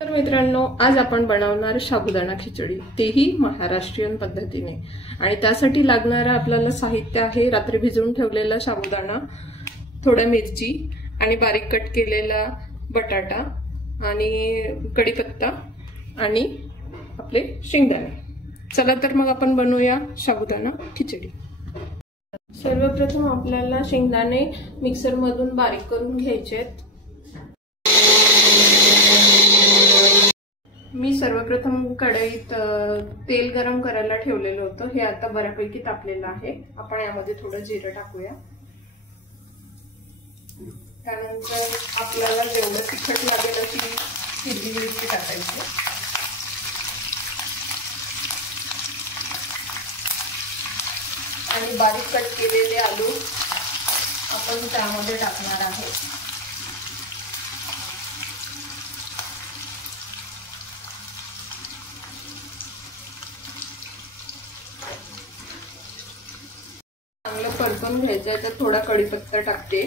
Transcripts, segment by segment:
तर मित्रांनो, आज आपण बनवणार साबुदाणा खिचडी, तेही महाराष्ट्रीयन पद्धतीने। आणि त्यासाठी लागणारा आपल्याला साहित्य आहे रात्री भिजवून ठेवलेला साबुदाणा, थोडा मिरची आणि बारीक कट केलेला बटाटा आणि कढीपत्ता आणि आपले शेंगदाणे। चला तर मग आपण बनवूया साबुदाणा खिचडी। सर्वप्रथम आपल्याला शेंगदाणे मिक्सर मधून बारीक करून घ्यायचे आहेत। मी सर्वप्रथम कढईत तेल गरम करायला ठेवलेलं होतं। हे आता बऱ्यापैकी तापलेलं आहे। आपण यामध्ये थोडं जिरं टाकूया। त्यानंतर आपल्याला जेवढं तिखट लागेल अशी हिरवी मिरची टाकायची आणि बारीक कट केलेले आलू आपण त्यामध्ये टाकणार आहोत। चांगलं परतून घ्यायचं आहे। तर थोडा कढीपत्ता टाकते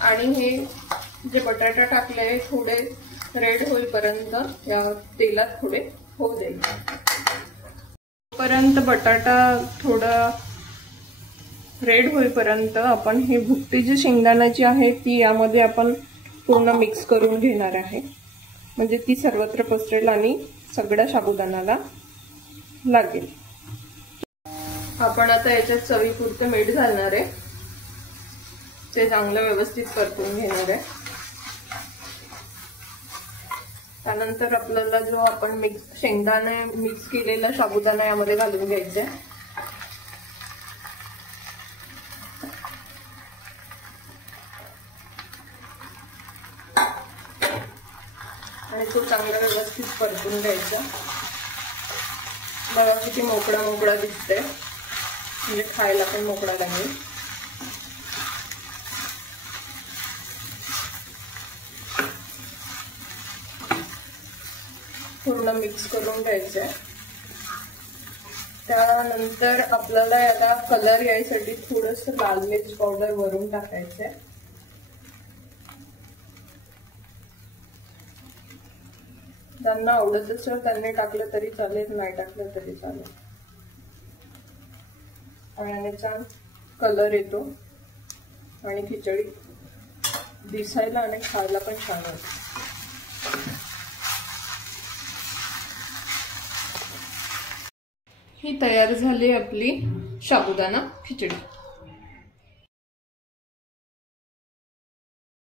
आणि हे जे बटाटा टाकले थोडे रेड होईपर्यंत या तेलात थोडे होऊ द्यायचे। पर्यंत बटाटा थोडा रेड होईपर्यंत आपण हे भुकटी जी शेंगदाण्याची आहे ती यामध्ये आपण पूर्ण मिक्स करून घेणार आहे, म्हणजे ती सर्वत्र पसरेल आणि सगळ्या साबुदाण्याला लागेल। आपण आता याच्यात चवीपुरतं मीठ घालणार आहे, ते चांगलं व्यवस्थित परतून घेणार आहे। त्यानंतर आपल्याला जो आपण शेंगदाणे मिक्स केलेला साबुदाणा यामध्ये घालून घ्यायचा आहे आणि तो चांगला व्यवस्थित परतून घ्यायचा। बघा किती मोकळा मोकळा दिसतंय, म्हणजे खायला पण मोकळा लागेल। पूर्ण मिक्स करून घ्यायचंय। त्यानंतर आपल्याला याला कलर यायसाठी थोडंसं लाल मिर्च पावडर वरून टाकायचंय। ज्यांना आवडत असेल त्यांनी टाकलं तरी चालेल, नाही टाकलं तरी चालेल। आणि छान कलर येतो आणि खिचडी दिसायला आणि खायला पण छान होते। ही तयार झाली आपली साबुदाणा खिचडी।